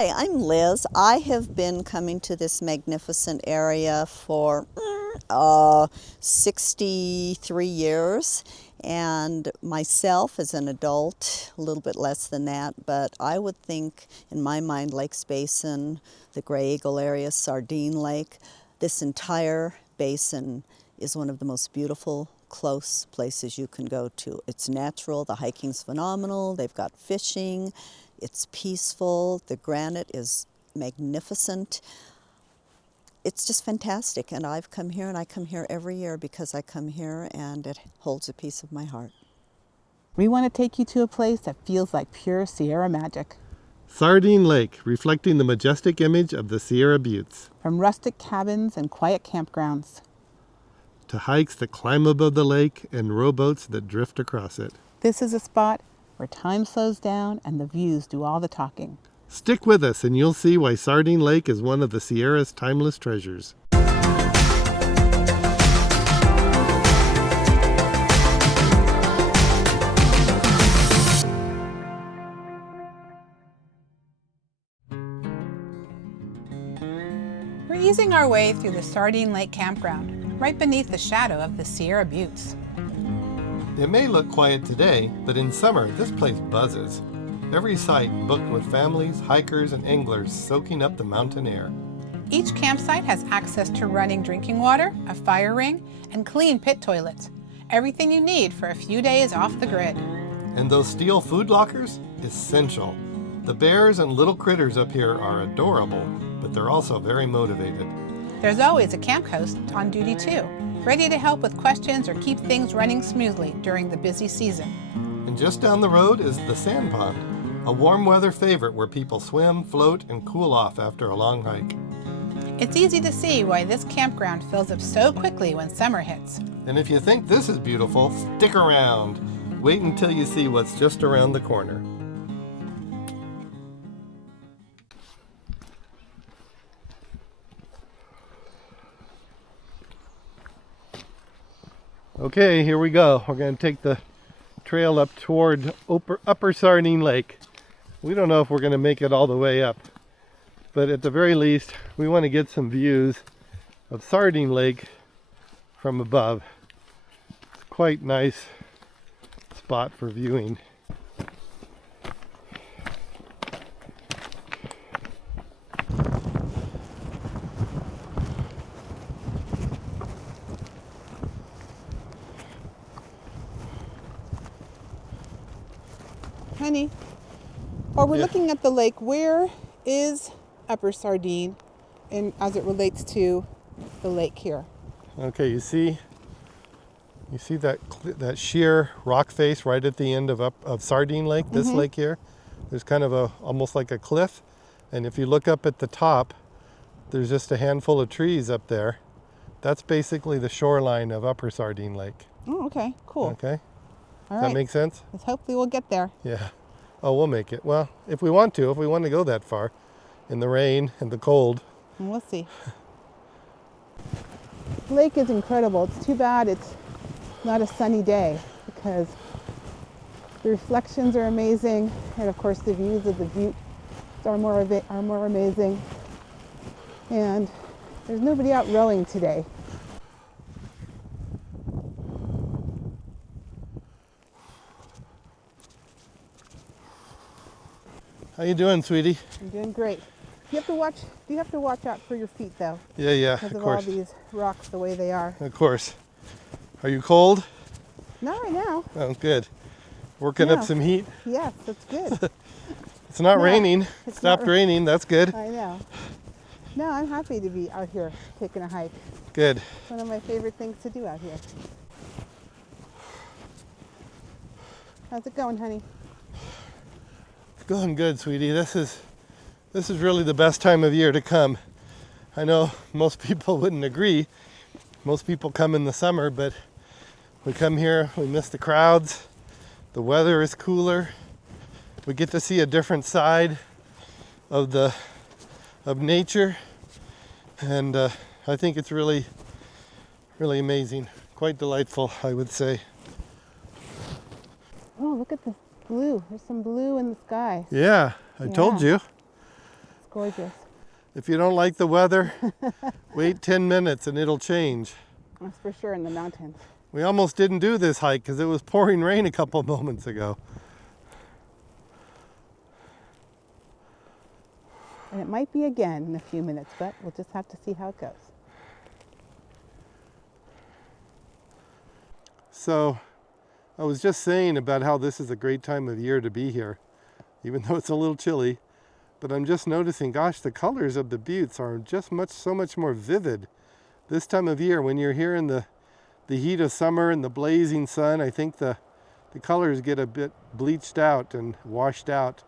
Hey, I'm Liz. I have been coming to this magnificent area for 63 years, and myself as an adult, a little bit less than that, but I would think in my mind Lakes Basin, the Gray Eagle area, Sardine Lake, this entire basin is one of the most beautiful close places you can go to. It's natural, the hiking's phenomenal, they've got fishing, it's peaceful, the granite is magnificent. It's just fantastic, and I've come here, and I come here every year because I come here and it holds a piece of my heart. We want to take you to a place that feels like pure Sierra magic. Sardine Lake, reflecting the majestic image of the Sierra Buttes. From rustic cabins and quiet campgrounds to hikes that climb above the lake and rowboats that drift across it. This is a spot where time slows down and the views do all the talking. Stick with us and you'll see why Sardine Lake is one of the Sierra's timeless treasures. We're easing our way through the Sardine Lake Campground, right beneath the shadow of the Sierra Buttes. It may look quiet today, but in summer this place buzzes. Every site booked with families, hikers, and anglers soaking up the mountain air. Each campsite has access to running drinking water, a fire ring, and clean pit toilets. Everything you need for a few days off the grid. And those steel food lockers? Essential. The bears and little critters up here are adorable, but they're also very motivated. There's always a camp host on duty too, ready to help with questions or keep things running smoothly during the busy season. And just down the road is the sand pond, a warm weather favorite where people swim, float, and cool off after a long hike. It's easy to see why this campground fills up so quickly when summer hits. And if you think this is beautiful, stick around. Wait until you see what's just around the corner. Okay, here we go. We're going to take the trail up toward Upper Sardine Lake. We don't know if we're going to make it all the way up, but at the very least, we want to get some views of Sardine Lake from above. It's quite nice spot for viewing. Honey, while we're Yeah. looking at the lake, where is Upper Sardine as it relates to the lake here? Okay, you see that sheer rock face right at the end of Sardine Lake, this lake here? There's kind of almost like a cliff, and if you look up at the top, there's just a handful of trees up there. That's basically the shoreline of Upper Sardine Lake. Oh, okay, cool. Okay, All does right. that make sense? Let's hopefully we'll get there. Yeah. Oh, we'll make it. Well, if we want to go that far in the rain and the cold. And we'll see. The lake is incredible. It's too bad it's not a sunny day because the reflections are amazing, and of course the views of the buttes are more amazing. And there's nobody out rowing today. How you doing, sweetie? I'm doing great. You have to watch out for your feet though, Yeah, because of of course. all these rocks the way they are. Of course. Are you cold? Not right now. Oh, good. Working up No. some heat. Yes, that's good. It's not No, raining. it's Stopped not ra- raining. That's good. I know. No, I'm happy to be out here taking a hike. Good. It's one of my favorite things to do out here. How's it going, honey? It's going good, sweetie. This is really the best time of year to come. I know most people wouldn't agree. Most people come in the summer, but we come here, we miss the crowds. The weather is cooler. We get to see a different side of nature, and I think it's really amazing. Quite delightful, I would say. Oh, look at the blue. There's some blue in the sky. Yeah, I told you. gorgeous. If you don't like the weather, wait 10 minutes and it'll change. That's for sure in the mountains. We almost didn't do this hike because it was pouring rain a couple of moments ago. And it might be again in a few minutes, but we'll just have to see how it goes. So I was just saying about how this is a great time of year to be here, even though it's a little chilly. But I'm just noticing, gosh, the colors of the buttes are just so much more vivid this time of year. When you're here in the heat of summer and the blazing sun, I think the colors get a bit bleached out and washed out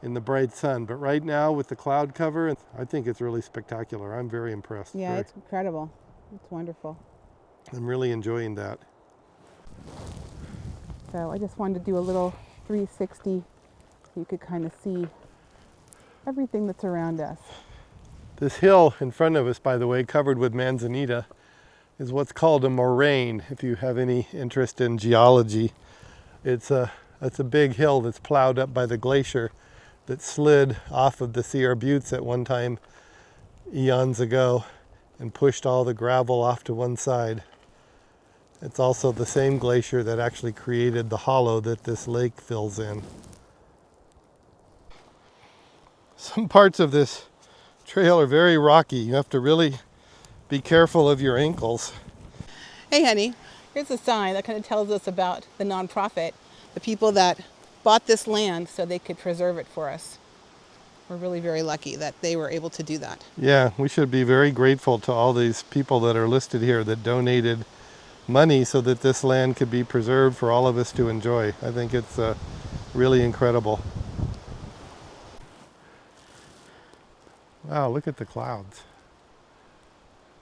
in the bright sun. But right now with the cloud cover, I think it's really spectacular. I'm very impressed. Yeah, it's incredible. It's wonderful. I'm really enjoying that. So I just wanted to do a little 360 so you could kind of see everything that's around us. This hill in front of us, by the way, covered with manzanita, is what's called a moraine. If you have any interest in geology, it's a big hill that's plowed up by the glacier that slid off of the Sierra Buttes at one time eons ago and pushed all the gravel off to one side. It's also the same glacier that actually created the hollow that this lake fills in. Some parts of this trail are very rocky. You have to really be careful of your ankles. Hey honey, here's a sign that kind of tells us about the nonprofit, the people that bought this land so they could preserve it for us. We're really very lucky that they were able to do that. Yeah, we should be very grateful to all these people that are listed here that donated money so that this land could be preserved for all of us to enjoy. I think it's really incredible. Wow, look at the clouds.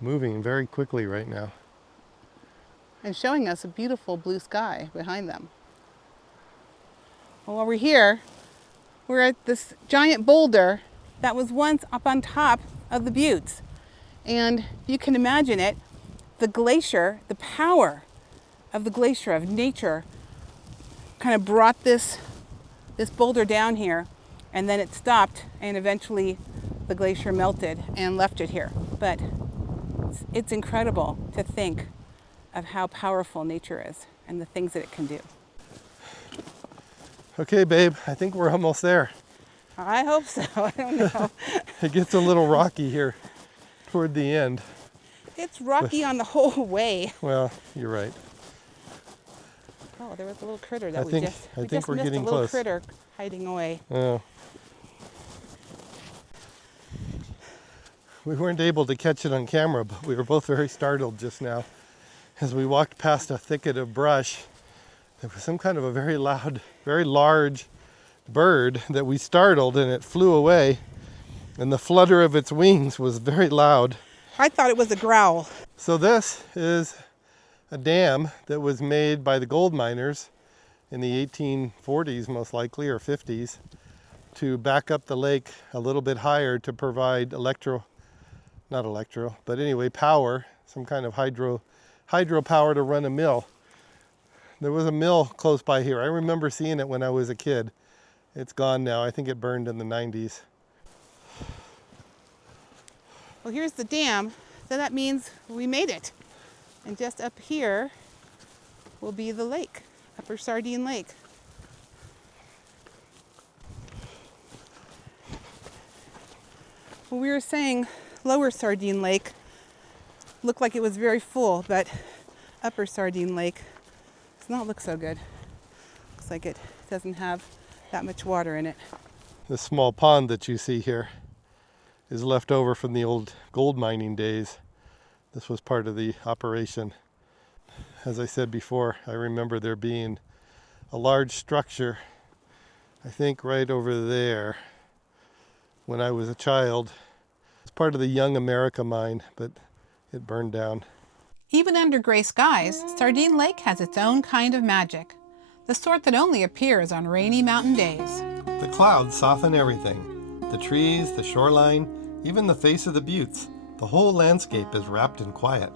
Moving very quickly right now. And showing us a beautiful blue sky behind them. Well, while we're here, we're at this giant boulder that was once up on top of the buttes. And you can imagine it, the glacier, the power of the glacier, of nature, kind of brought this boulder down here, and then it stopped, and eventually the glacier melted and left it here. But it's incredible to think of how powerful nature is and the things that it can do. Okay, babe, I think we're almost there. I hope so. I don't know. It gets a little rocky here toward the end. It's rocky on the whole way. Well, you're right. Oh, there was a little critter that I we think just we're missed, getting a little close. critter hiding away. Oh. We weren't able to catch it on camera, but we were both very startled just now. As we walked past a thicket of brush, there was some kind of a very loud, very large bird that we startled, and it flew away, and the flutter of its wings was very loud. I thought it was a growl. So this is a dam that was made by the gold miners in the 1840s, most likely, or 50s, to back up the lake a little bit higher to provide power, some kind of hydro power to run a mill. There was a mill close by here. I remember seeing it when I was a kid. It's gone now. I think it burned in the 90s. Well, here's the dam, so that means we made it. And just up here will be the lake, Upper Sardine Lake. Well, we were saying Lower Sardine Lake looked like it was very full, but Upper Sardine Lake does not look so good. Looks like it doesn't have that much water in it. This small pond that you see here is left over from the old gold mining days. This was part of the operation. As I said before, I remember there being a large structure, I think right over there, when I was a child. It's part of the Young America mine, but it burned down. Even under gray skies, Sardine Lake has its own kind of magic, the sort that only appears on rainy mountain days. The clouds soften everything. The trees, the shoreline, even the face of the buttes. The whole landscape is wrapped in quiet.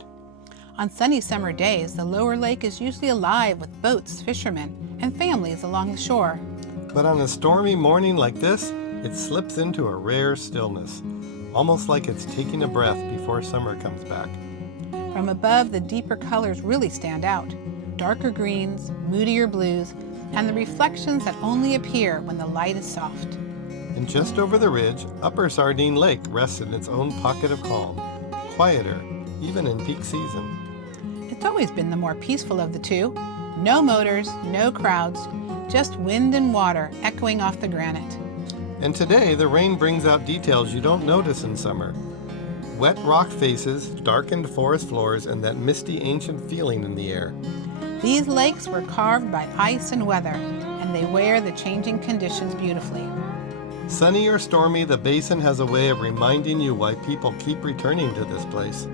On sunny summer days, the lower lake is usually alive with boats, fishermen, and families along the shore. But on a stormy morning like this, it slips into a rare stillness, almost like it's taking a breath before summer comes back. From above, the deeper colors really stand out. Darker greens, moodier blues, and the reflections that only appear when the light is soft. And just over the ridge, Upper Sardine Lake rests in its own pocket of calm, quieter, even in peak season. It's always been the more peaceful of the two. No motors, no crowds, just wind and water echoing off the granite. And today, the rain brings out details you don't notice in summer. Wet rock faces, darkened forest floors, and that misty ancient feeling in the air. These lakes were carved by ice and weather, and they wear the changing conditions beautifully. Sunny or stormy, the basin has a way of reminding you why people keep returning to this place.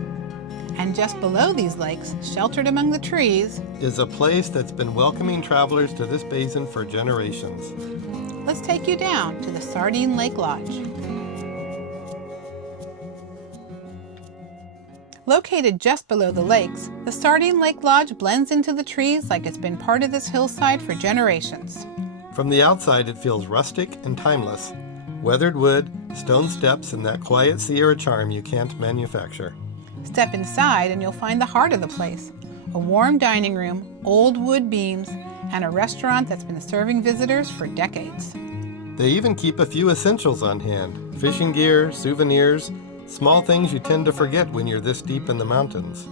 And just below these lakes, sheltered among the trees, Is a place that's been welcoming travelers to this basin for generations. let's take you down to the Sardine Lake Lodge. Located just below the lakes, the Sardine Lake Lodge blends into the trees like it's been part of this hillside for generations. From the outside, it feels rustic and timeless. Weathered wood, stone steps, and that quiet Sierra charm you can't manufacture. Step inside and you'll find the heart of the place. A warm dining room, old wood beams, and a restaurant that's been serving visitors for decades. They even keep a few essentials on hand: fishing gear, souvenirs, small things you tend to forget when you're this deep in the mountains.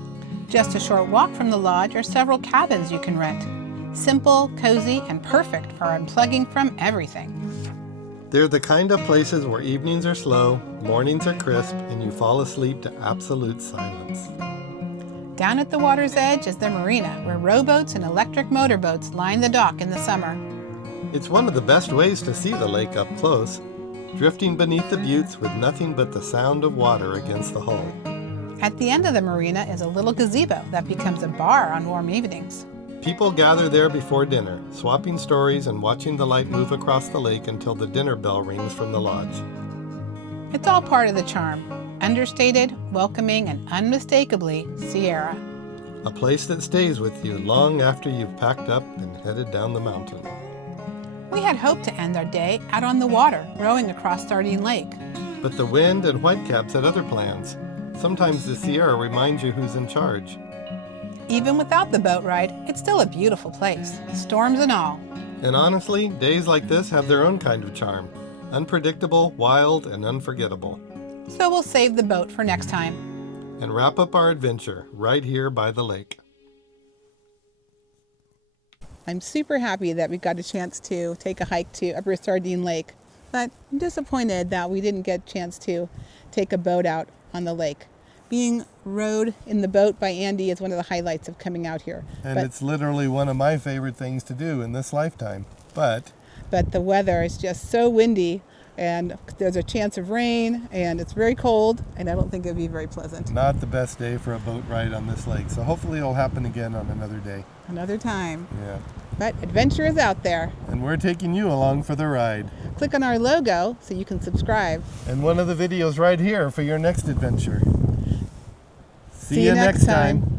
Just a short walk from the lodge are several cabins you can rent. Simple, cozy, and perfect for unplugging from everything. They're the kind of places where evenings are slow, mornings are crisp, and you fall asleep to absolute silence. Down at the water's edge is the Marina, where rowboats and electric motorboats line the dock in the summer. It's one of the best ways to see the lake up close, drifting beneath the buttes with nothing but the sound of water against the hull. At the end of the marina is a little gazebo that becomes a bar on warm evenings. People gather there before dinner, swapping stories and watching the light move across the lake until the dinner bell rings from the lodge. It's all part of the charm. Understated, welcoming, and unmistakably Sierra. A place that stays with you long after you've packed up and headed down the mountain. We had hoped to end our day out on the water, rowing across Sardine Lake. But the wind and Whitecaps had other plans. Sometimes the Sierra reminds you who's in charge. Even without the boat ride, it's still a beautiful place, storms and all. And honestly, days like this have their own kind of charm. Unpredictable, wild, and unforgettable. So we'll save the boat for next time. And wrap up our adventure right here by the lake. I'm super happy that we got a chance to take a hike to Upper Sardine Lake, but I'm disappointed that we didn't get a chance to take a boat out on the lake. Being rowed in the boat by Andy is one of the highlights of coming out here. And it's literally one of my favorite things to do in this lifetime. But the weather is just so windy, and there's a chance of rain, and it's very cold, and I don't think it'll be very pleasant. not the best day for a boat ride on this lake. So hopefully it'll happen again on another day. Another time. Yeah. But adventure is out there. And we're taking you along for the ride. Click on our logo so you can subscribe. And one of the videos right here for your next adventure. See you next time.